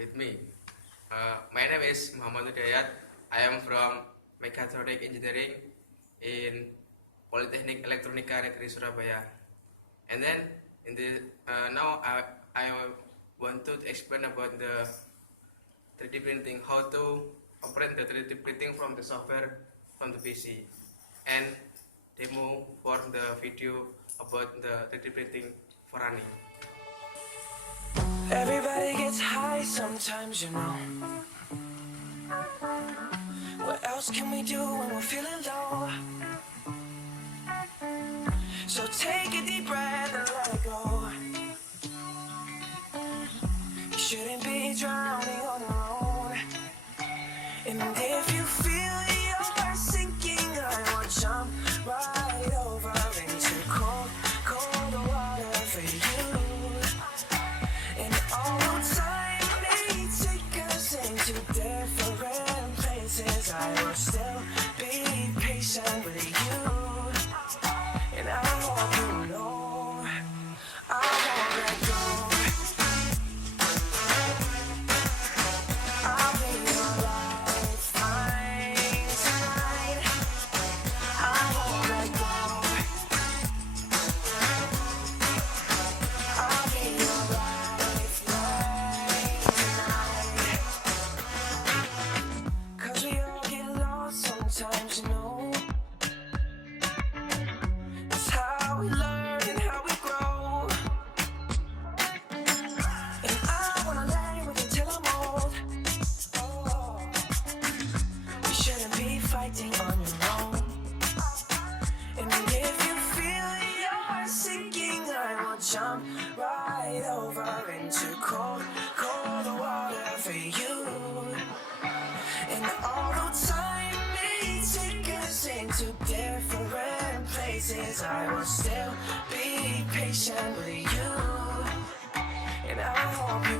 with me. My name is Muhammad Hidayat. I am from Mechatronic Engineering in Polytechnic Electronica Negeri Surabaya. And then now I want to explain about the 3D printing, how to operate the 3D printing from the software from the PC, and demo for the video about the 3D printing for running. Everybody gets high sometimes, you know. What else can we do when we're feeling low? So take a deep breath and let it go. You shouldn't be drowning on your own. And if you feel you're sinking, I will jump right over into cold, cold water for you. And although time may take us into different places, I will still be patient with you. And I hope you know I won't let go. I'll be your lifeline tonight. I won't let go. I'll be your lifeline tonight. 'Cause we all get lost sometimes, you know. It's how we learn and how we grow. And I wanna lay with you till I'm old. Oh, you shouldn't be fighting on your own. And if you feel you're sinking, I will jump right over into cold, cold water for you. And although time may take us into different places, I will still be patient with you. And I hope you